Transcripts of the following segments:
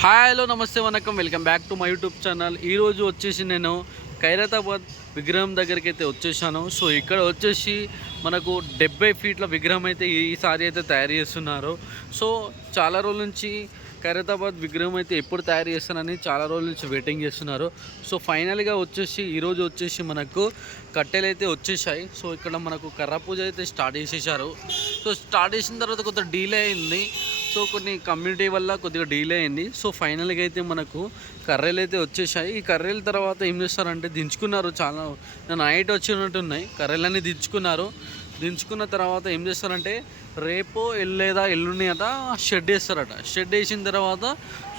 Hi hello నమస్తే వనకం welcome back to my YouTube channel. ఈరోజు వచ్చేసి నేను ఖైరతాబాద్ విగ్రహం దగ్గరికి అయితే వచ్చేసాను. సో ఇక్కడ వచ్చేసి మనకు 70 ఫీట్ల విగ్రహం అయితే ఈసారి అయితే తయారు చేస్తున్నారు. సో చాలా రోజుల నుంచి ఖైరతాబాద్ విగ్రహం అయితే ఎప్పుడు తయారు చేస్తానని చాలా రోజుల నుంచి వెయిటింగ్ చేస్తున్నారు. సో ఫైనల్గా వచ్చేసి ఈరోజు వచ్చేసి మనకు కట్టెలు అయితే వచ్చేసాయి. సో ఇక్కడ మనకు కర్ర పూజ అయితే స్టార్ట్ చేసేసారు. సో స్టార్ట్ చేసిన తర్వాత కొంత డీలే అయింది. సో కొన్ని కమ్యూనిటీ వల్ల కొద్దిగా డీలే అయింది. సో ఫైనల్గా అయితే మనకు కర్రలు అయితే వచ్చేసాయి. ఈ కర్రల తర్వాత ఏం చేస్తారంటే దించుకున్నారు. చాలా నైట్ వచ్చినట్టు ఉన్నాయి, కర్రలన్నీ దించుకున్నారు. దించుకున్న తర్వాత ఏం చేస్తారంటే రేపు లేదా ఎల్లుండి అట షెడ్ వేస్తారట. షెడ్ వేసిన తర్వాత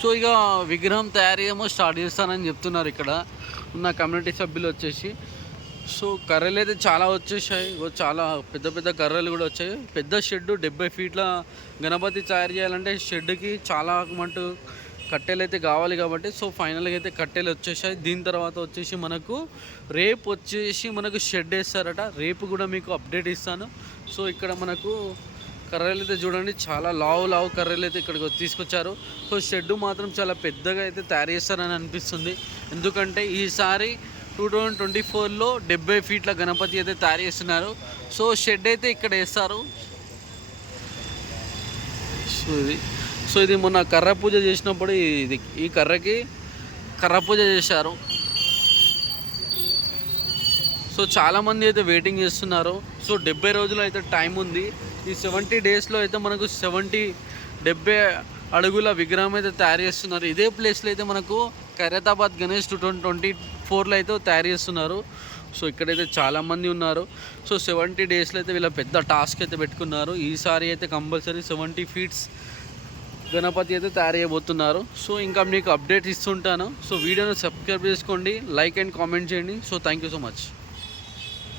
సో ఇక విగ్రహం తయారీ ఏమో స్టార్ట్ చేస్తారని చెప్తున్నారు ఇక్కడ ఉన్న కమ్యూనిటీ సభ్యులు వచ్చేసి. సో కర్రలు అయితే చాలా వచ్చేసాయి, చాలా పెద్ద పెద్ద కర్రలు కూడా వచ్చాయి. పెద్ద షెడ్ 70 ఫీట్ల గణపతి తయారు చేయాలంటే షెడ్కి చాలా మటు కట్టెలు అయితే కావాలి కాబట్టి సో ఫైనల్గా అయితే కట్టెలు వచ్చేసాయి. దీని తర్వాత వచ్చేసి రేపు వచ్చేసి మనకు షెడ్ వేస్తారట. రేపు కూడా మీకు అప్డేట్ ఇస్తాను. సో ఇక్కడ మనకు కర్రలు అయితే చూడండి, చాలా లావు కర్రలు అయితే ఇక్కడికి తీసుకొచ్చారు. సో షెడ్ మాత్రం చాలా పెద్దగా అయితే తయారు చేస్తారని అనిపిస్తుంది. ఎందుకంటే ఈసారి 2024లో 70 ఫీట్ల గణపతి అయితే తయారు చేస్తున్నారు. సో షెడ్ అయితే ఇక్కడ వేస్తారు. సో ఇది మొన్న కర్ర పూజ చేసినప్పుడు ఈ కర్రకి కర్ర పూజ చేశారు. సో చాలామంది అయితే వెయిటింగ్ చేస్తున్నారు. సో 70 రోజులు అయితే టైం ఉంది. ఈ 70 డేస్లో అయితే మనకు 70 అడుగుల విగ్రహం అయితే తయారు చేస్తున్నారు. ఇదే ప్లేస్లో అయితే మనకు ఖైరతాబాద్ గణేష్ 2024లో అయితే తయారు చేస్తున్నారు. సో ఇక్కడైతే చాలామంది ఉన్నారు. సో 70 డేస్లో అయితే వీళ్ళ పెద్ద టాస్క్ అయితే పెట్టుకున్నారు. ఈసారి అయితే కంపల్సరీ 70 ఫీట్స్ గణపతి అయితే తయారు చేయబోతున్నారు. సో ఇంకా మీకు అప్డేట్ ఇస్తుంటాను. సో వీడియోని సబ్స్క్రైబ్ చేసుకోండి, లైక్ అండ్ కామెంట్ చేయండి. So thank you so much.